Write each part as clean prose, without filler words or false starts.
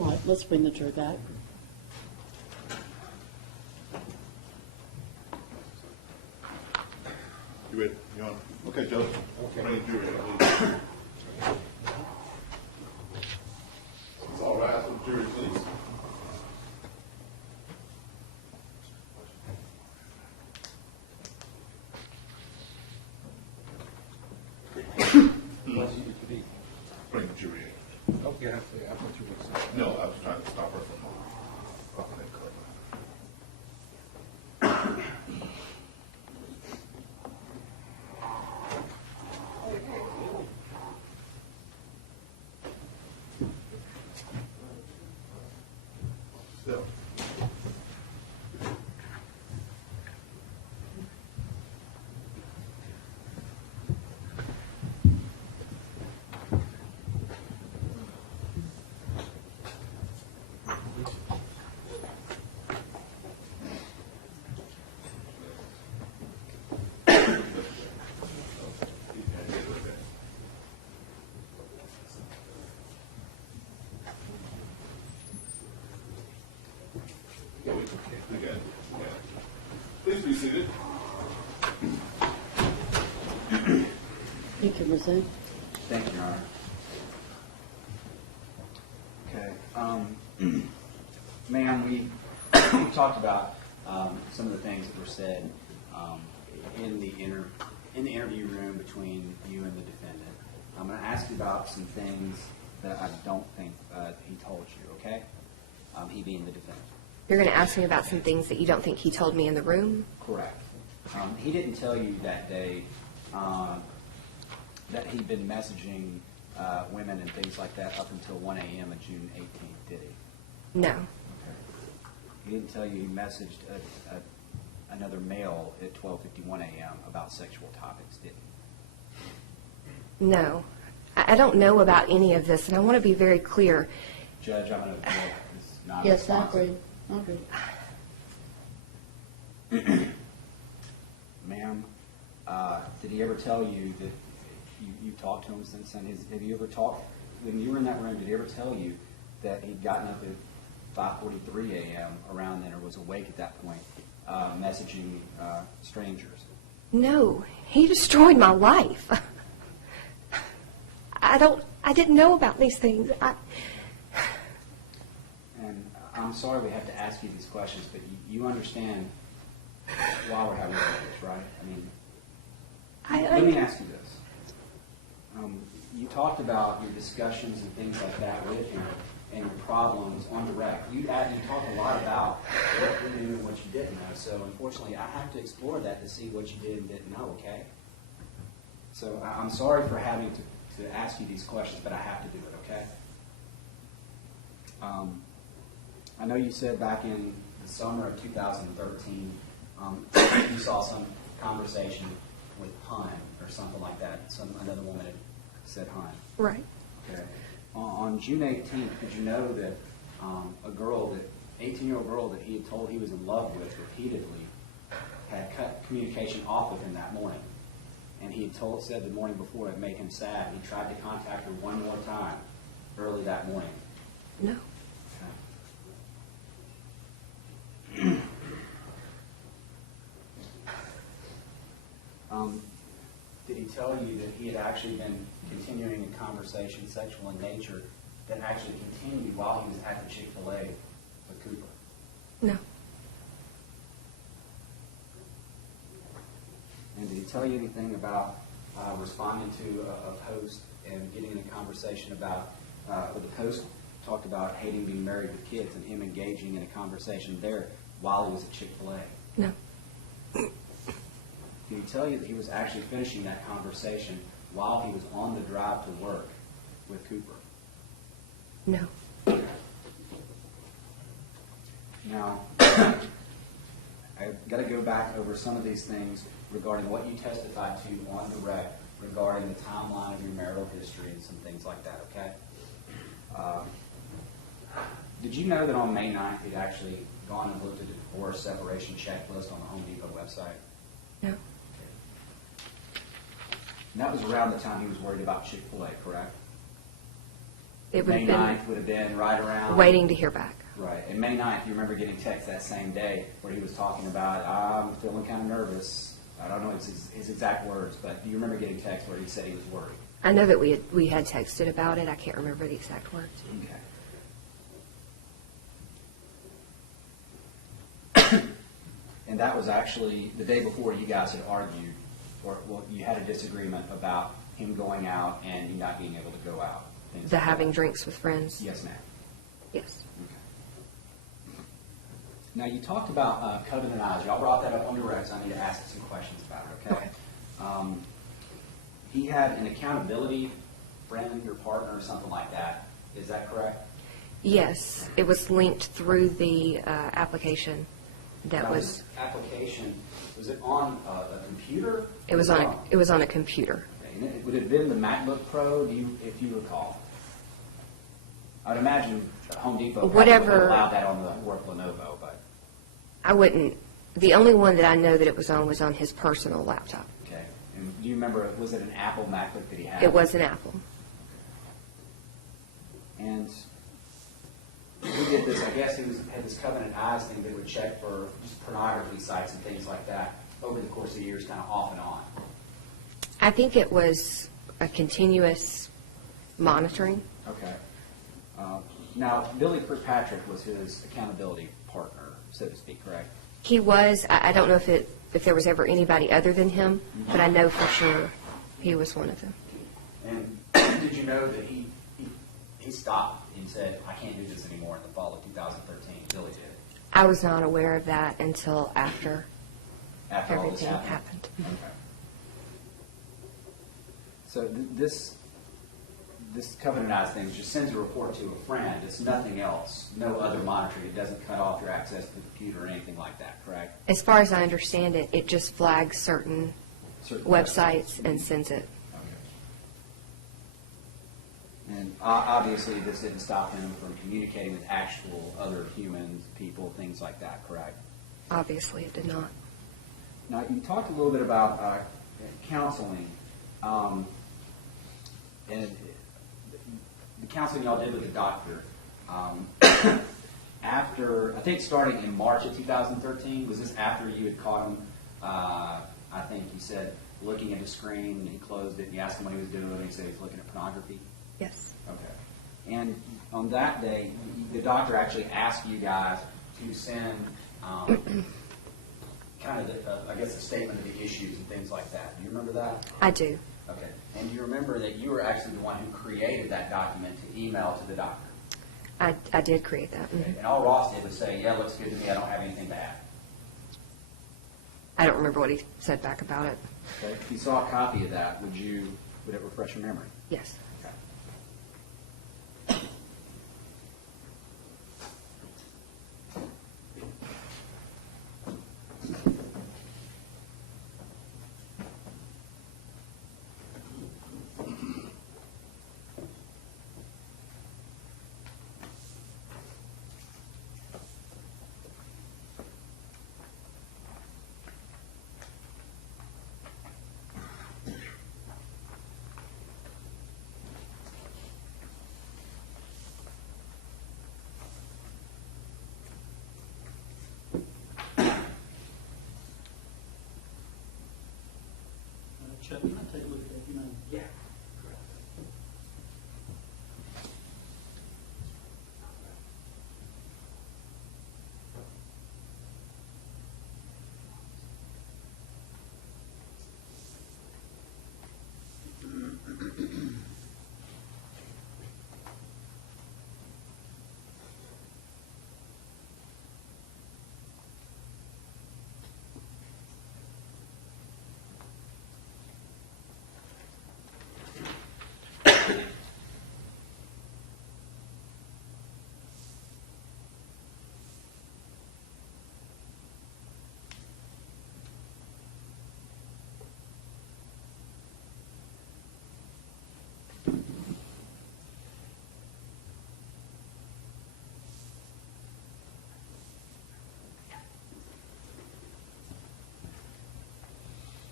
All right, let's bring the jury back. You ready? You on? Okay, Joe. Okay. Bring the jury in, please. It's all right for the jury, please. Bring the jury in. Okay, I thought you were saying. No, I was trying to stop her from popping that clip. Still. Yeah, we got it. Please be seated. You can resume. Thank you, Your Honor. Okay. Ma'am, we talked about some of the things that were said in the interview room between you and the defendant. I'm going to ask you about some things that I don't think he told you, okay? He being the defendant. You're going to ask me about some things that you don't think he told me in the room? Correct. He didn't tell you that day that he'd been messaging women and things like that up until 1 a.m. on June 18th, did he? No. Okay. He didn't tell you he messaged another male at 12:51 a.m. about sexual topics, did he? No. I don't know about any of this, and I want to be very clear. Judge, I'm going to it's not Yes, I responsive. agree. I agree. Ma'am, did he ever tell you that you talked to him since then? Have you ever talked, when you were in that room, did he ever tell you that he'd gotten up at 5:43 a.m. around then or was awake at that point, messaging strangers? No. He destroyed my life. I didn't know about these things. And I'm sorry we have to ask you these questions, but you understand why we're having this, right? I mean, let me ask you this. You talked about your discussions and things like that with him and your problems on direct. You talked a lot about what you knew and what you didn't know. So unfortunately, I have to explore that to see what you did and didn't know, okay? So I'm sorry for having to ask you these questions, but I have to do it, okay? I know you said back in the summer of 2013, you saw some conversation with Hun or something like that. Another woman had said Hun. Right. Okay. On June 18th, did you know that a girl, 18-year-old girl that he had told he was in love with repeatedly, had cut communication off with him that morning? And he had said the morning before it made him sad. He tried to contact her one more time early that morning. No. Did he tell you that he had actually been continuing a conversation, sexual in nature, that actually continued while he was at the Chick-fil-A with Cooper? No. And did he tell you anything about responding to a post and getting in a conversation about, the post talked about hating being married with kids and him engaging in a conversation there while he was at Chick-fil-A? No. Did he tell you that he was actually finishing that conversation while he was on the drive to work with Cooper? No. Now, I've got to go back over some of these things regarding what you testified to on direct regarding the timeline of your marital history and some things like that, okay? Did you know that on May 9th he'd actually gone and looked at the divorce separation checklist on the Home Depot website? No. And that was around the time he was worried about Chick-fil-A, correct? It would May have 9th would have been right around. been waiting to hear back. Right. And May 9th, you remember getting text that same day where he was talking about, I'm feeling kind of nervous. I don't know his exact words, but do you remember getting text where he said he was worried? I know that we had texted about it. I can't remember the exact words. Okay. And that was actually the day before you guys had argued, or well, you had a disagreement about him going out and you not being able to go out. The having drinks with friends? Yes, ma'am. Yes. Okay. Now, you talked about covenant eyes. Y'all brought that up on your recs. I need to ask some questions about it, okay? He had an accountability friend or partner or something like that. Is that correct? Yes. It was linked through the application that Now, was... this application, was it on a computer? It was on a computer. Okay, and would it have been the MacBook Pro, if you recall? I'd imagine Home Depot probably Whatever- would allow that on the work Lenovo, but, I wouldn't... The only one that I know that it was on his personal laptop. okay. And do you remember, was it an Apple MacBook that he had? It was an Apple. And who did this? I guess he had this Covenant Eyes thing that would check for just pornography sites and things like that over the course of years, kind of off and on. I think it was a continuous monitoring. Okay. Now, Billy Kirkpatrick was his accountability partner, so to speak, correct? He was. I don't know if there was ever anybody other than him, but I know for sure he was one of them. And did you know that he stopped and said, I can't do this anymore in the fall of 2013? Billy did. I was not aware of that until after After all this everything happened. happened. Okay. So this Covenant Eyes thing just sends a report to a friend. It's nothing else. No other monitoring. It doesn't cut off your access to the computer or anything like that, correct? As far as I understand it, it just flags certain websites and sends it. Okay. And obviously, this didn't stop him from communicating with actual other humans, people, things like that, correct? Obviously, it did not. Now, you talked a little bit about counseling, and the counseling y'all did with the doctor. After, I think starting in March of 2013, was this after you had caught him, I think you said, looking at the screen, and he closed it, and you asked him what he was doing, and he said he was looking at pornography? Yes. Okay. And on that day, the doctor actually asked you guys to send kind of, I guess, a statement of the issues and things like that. Do you remember that? I do. Okay. And do you remember that you were actually the one who created that document to email to the doctor? I did create that. Okay. And all Ross did was say, yeah, looks good to me, I don't have anything to add. I don't remember what he said back about it. Okay. If you saw a copy of that, would it refresh your memory? Yes. Okay. Chuck, can I take a look at that? You know, Yeah.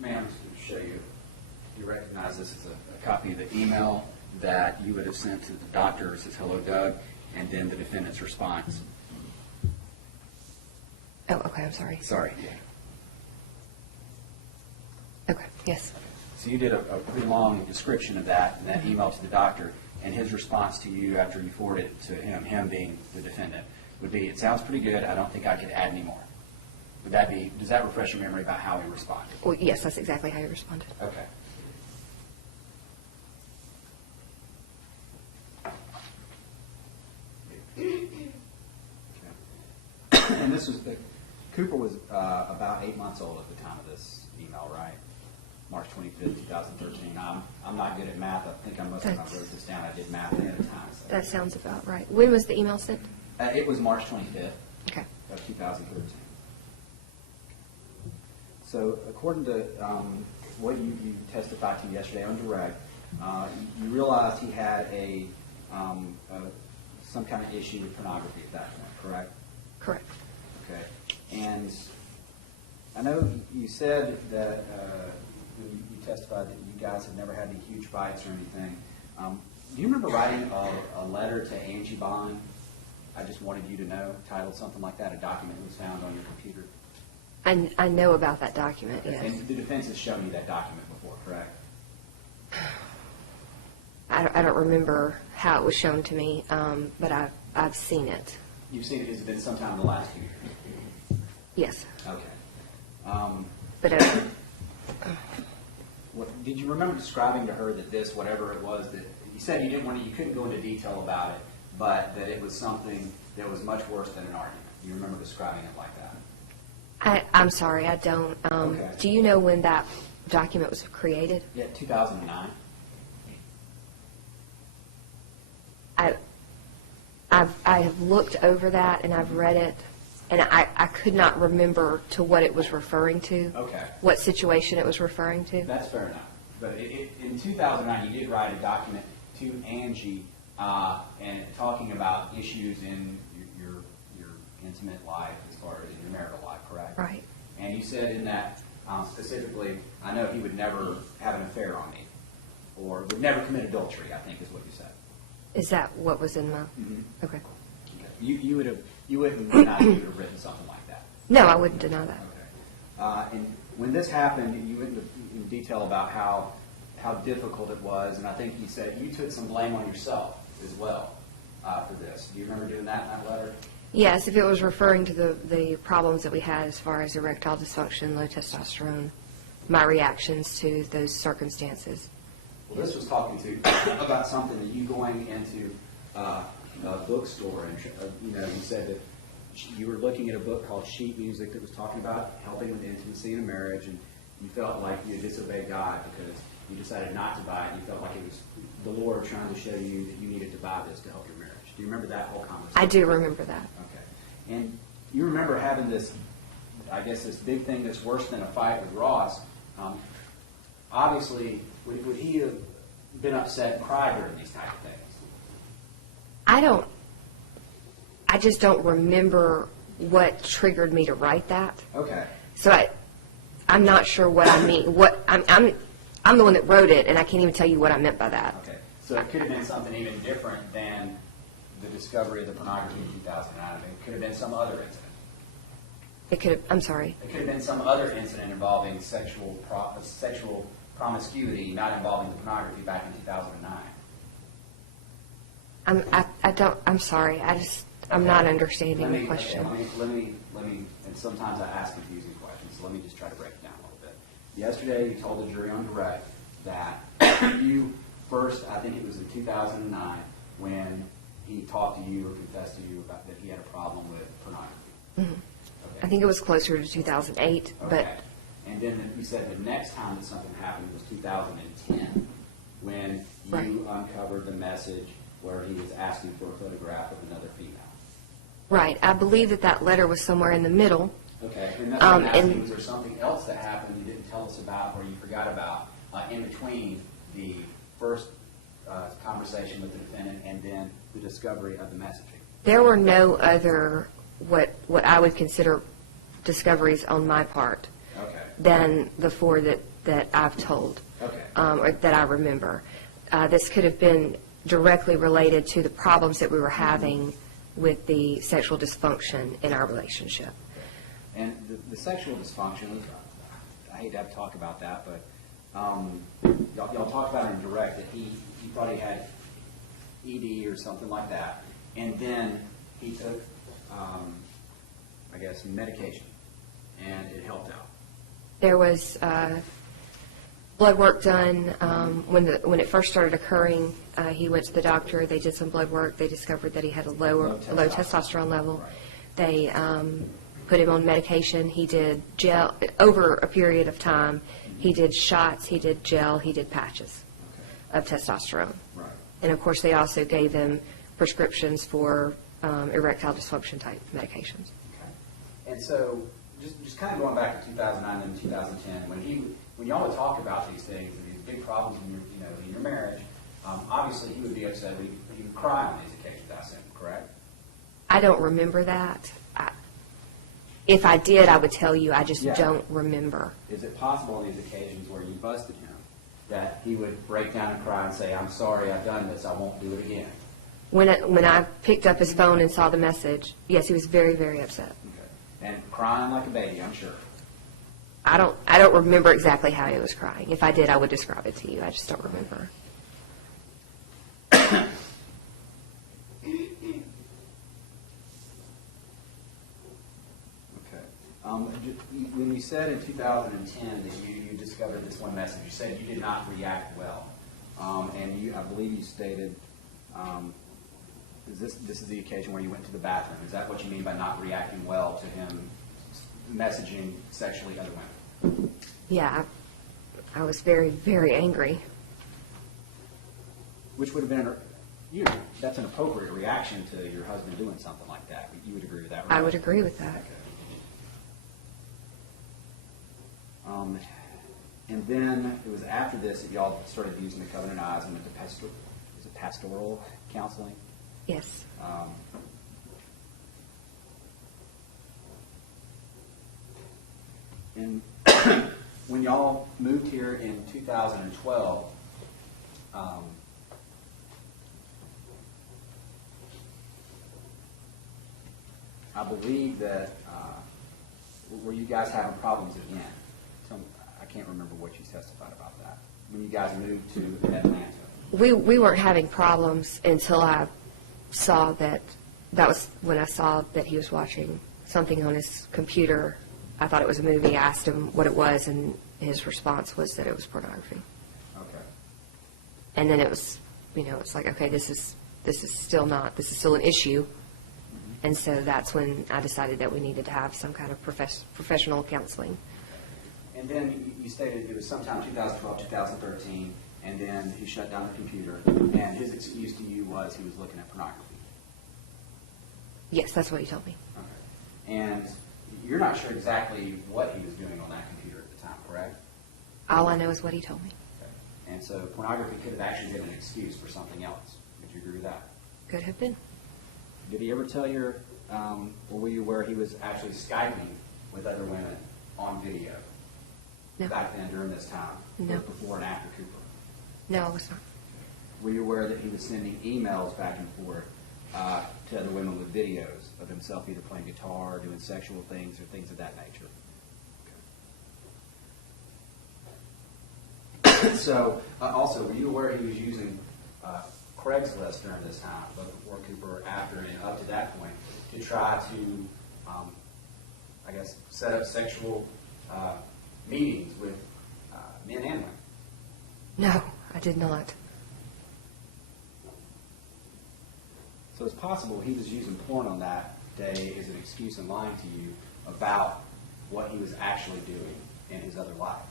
Ma'am, just to show you, you recognize this as a copy of the email that you would have sent to the doctor says, "Hello, Doug," and then the defendant's response. Oh, okay, I'm sorry. Sorry. Okay, yes. So you did a pretty long description of that in that email to the doctor, and his response to you after you forwarded it to him being the defendant, would be, "It sounds pretty good. I don't think I could add any more." Would that be, does that refresh your memory about how he responded? Well, yes, that's exactly how you responded. Okay. And this was, Cooper was about 8 months old at the time of this email, right? March 25th, 2013. I'm not good at math. I think I must have wrote this down. I did math ahead of time. So. That sounds about right. When was the email sent? It was March 25th Okay. of 2013. So according to what you testified to yesterday on direct, you realized he had some kind of issue with pornography at that point, correct? Correct. Okay. And I know you said that when you testified that you guys had never had any huge fights or anything. Do you remember writing a letter to Angie Bond? I just wanted you to know, titled something like that, a document was found on your computer? I know about that document, yes. And the defense has shown you that document before, correct? I don't remember how it was shown to me, but I've seen it. You've seen it, has it been sometime in the last few years? Yes. Okay. But Did you remember describing to her that this, whatever it was, that you said you couldn't go into detail about it, but that it was something that was much worse than an argument? You remember describing it like that? I'm sorry, I don't. Okay. Do you know when that document was created? Yeah, 2009. I have looked over that and I've read it, and I could not remember to what it was referring to. Okay. What situation it was referring to. That's fair enough. But in 2009, you did write a document to Angie and talking about issues in your intimate life as far as in your marital life, correct? Right. And you said in that specifically, I know he would never have an affair on me, or would never commit adultery, I think is what you said. Is that what was in my? Mm-hmm. Okay. You wouldn't deny you would have written something like that. No, I wouldn't deny that. Okay. And when this happened, you went in detail about how difficult it was, and I think you said you took some blame on yourself as well for this. Do you remember doing that in that letter? Yes, if it was referring to the problems that we had as far as erectile dysfunction, low testosterone, my reactions to those circumstances. Well, this was talking about something that you going into a bookstore, and you said that you were looking at a book called Sheet Music that was talking about helping with intimacy in a marriage, and you felt like you had disobeyed God because you decided not to buy it. You felt like it was the Lord trying to show you that you needed to buy this to help your marriage. Do you remember that whole conversation? I do remember that. Okay. And you remember having this, I guess, this big thing that's worse than a fight with Ross. Obviously, would he have been upset and cried during these type of things? I just don't remember what triggered me to write that. Okay. So I'm not sure what I mean. I'm the one that wrote it, and I can't even tell you what I meant by that. Okay. So it could have been something even different than the discovery of the pornography in 2009. It could have been some other incident. It could have, I'm sorry. It could have been some other incident involving sexual promiscuity, not involving the pornography back in 2009. I'm sorry. I'm not understanding the question. Okay, let me, and sometimes I ask confusing questions, so let me just try to break it down a little bit. Yesterday, you told the jury on direct that you first, I think it was in 2009, when he talked to you or confessed to you about that he had a problem with pornography. Mm-hmm. Okay. I think it was closer to 2008, but Okay. And then you said the next time that something happened was 2010, when you Right. uncovered the message where he was asking for a photograph of another female. right. I believe that letter was somewhere in the middle. Okay, and that's what I'm asking, and- was there something else that happened you didn't tell us about or you forgot about in between the first conversation with the defendant and then the discovery of the messaging? There were no other what I would consider discoveries on my part Okay. than the four that I've told, Okay. or that I remember. this could have been directly related to the problems that we were having with the sexual dysfunction in our relationship. And the sexual dysfunction, I hate to have to talk about that, but y'all talked about it in direct that he thought he had ED or something like that, and then he took, I guess, medication, and it helped out. There was blood work done when it first started occurring. He went to the doctor. They did some blood work. They discovered that he had a low testosterone level. Right. They put him on medication. He did gel over a period of time. He did shots. He did gel. He did patches of testosterone. Right. And of course, they also gave him prescriptions for erectile dysfunction type medications. Okay. And so, just kind of going back to 2009 and 2010, when y'all would talk about these things and these big problems in your marriage, obviously he would be upset. He would cry on these occasions, I assume, correct? I don't remember that. If I did, I would tell you. I just Yeah. don't remember. Is it possible on these occasions where you busted him that he would break down and cry and say, "I'm sorry, I've done this. I won't do it again"? When I picked up his phone and saw the message, yes, he was very, very upset. Okay. And crying like a baby, I'm sure. I don't remember exactly how he was crying. If I did, I would describe it to you. I just don't remember. Okay. When you said in 2010 that you discovered this one message, you said you did not react well. And I believe you stated, this is the occasion where you went to the bathroom. Is that what you mean by not reacting well to him messaging sexually other women? Yeah, I was very, very angry. Which would have been, that's an appropriate reaction to your husband doing something like that. You would agree with that, right? I would agree with that. And then it was after this that y'all started using the covenant eyes and went to pastoral counseling. Yes. And when y'all moved here in 2012, I believe that, were you guys having problems again? I can't remember what you testified about that. When you guys moved to Atlanta. We weren't having problems until I saw that was when I saw that he was watching something on his computer. I thought it was a movie. I asked him what it was, and his response was that it was pornography. Okay. And then it was, it's like, okay, this is still an issue. And so that's when I decided that we needed to have some kind of professional counseling. And then you stated it was sometime 2012, 2013, and then he shut down the computer, and his excuse to you was he was looking at pornography. Yes, that's what he told me. Okay. And you're not sure exactly what he was doing on that computer at the time, correct? All I know is what he told me. Okay. And so pornography could have actually been an excuse for something else. Would you agree with that? Could have been. Did he ever tell you, or were you aware he was actually Skyping with other women on video? No. Back then during this time? No. Before and after Cooper? No, I was not. Were you aware that he was sending emails back and forth to other women with videos of himself either playing guitar, doing sexual things, or things of that nature? Okay. So, also, were you aware he was using Craigslist during this time, both before Cooper, after, and up to that point, to try to, I guess, set up sexual meetings with men and women? No, I did not. So it's possible he was using porn on that day as an excuse and lying to you about what he was actually doing in his other life.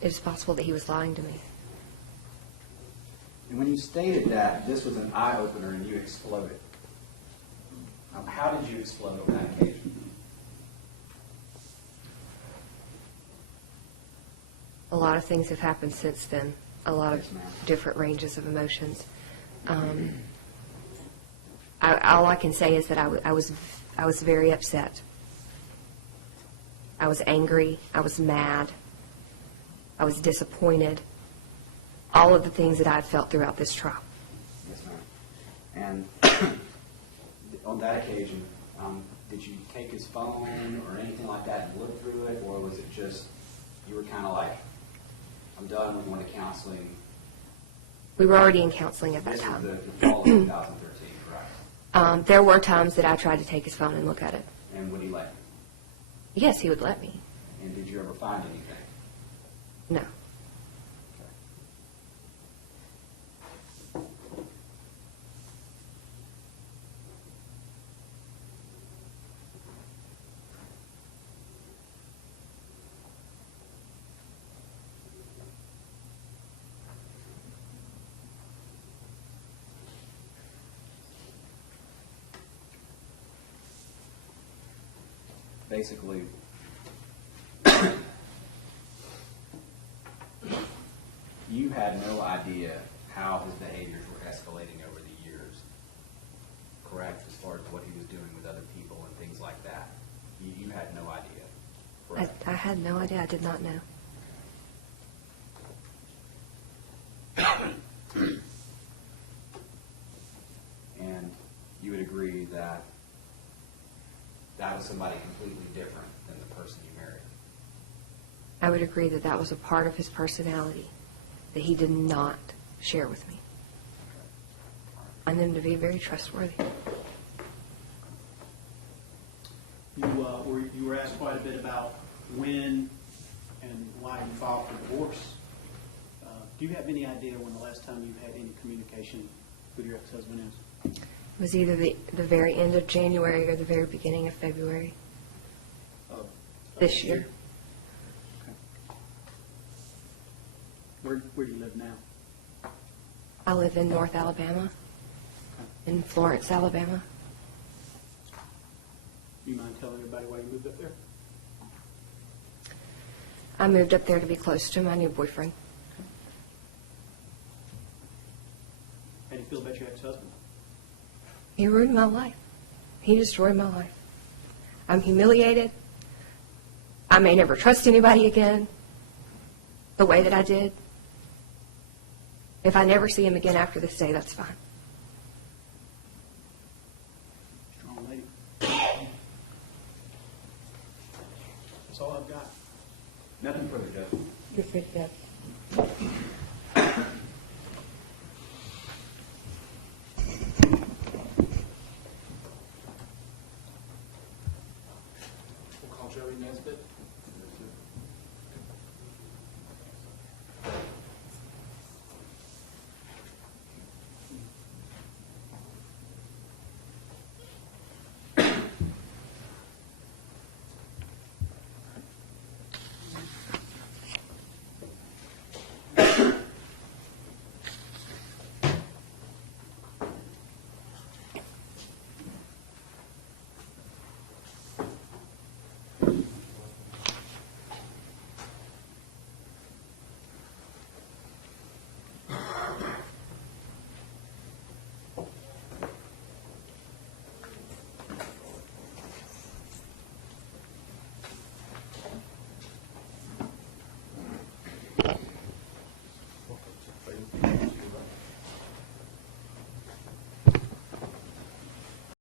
It is possible that he was lying to me. And when you stated that this was an eye-opener and you exploded, how did you explode on that occasion? A lot of things have happened since then. A lot of Yes, ma'am. different ranges of emotions. All I can say is that I was very upset. I was angry. I was mad. I was disappointed. all of the things that I had felt throughout this trial. Yes, ma'am. And on that occasion, did you take his phone or anything like that and look through it, or was it just, you were kind of like, I'm done, we're going to counseling? We were already in counseling at that This was time. the fall of 2013, correct? There were times that I tried to take his phone and look at it. And would he let you? Yes, he would let me. And did you ever find anything? No. Basically, you had no idea how his behaviors were escalating over the years, correct, as far as what he was doing with other people and things like that. You had no idea, correct? I had no idea. I did not know. And you would agree that that was somebody completely different than the person you married. I would agree that that was a part of his personality that he did not share with me. I find him to be very trustworthy. You were asked quite a bit about when and why you filed for divorce. Do you have any idea when the last time you had any communication with your ex-husband is? It was either the very end of January or the very beginning of February this year. Okay. Where do you live now? I live in North Alabama, in Florence, Alabama. Do you mind telling everybody why you moved up there? I moved up there to be close to my new boyfriend. How do you feel about your ex-husband? He ruined my life. He destroyed my life. I'm humiliated. I may never trust anybody again the way that I did. If I never see him again after this day, that's fine. Strong lady. That's all I've got. Nothing further, Jeff. You're free to go. We'll call Joey Nesbitt.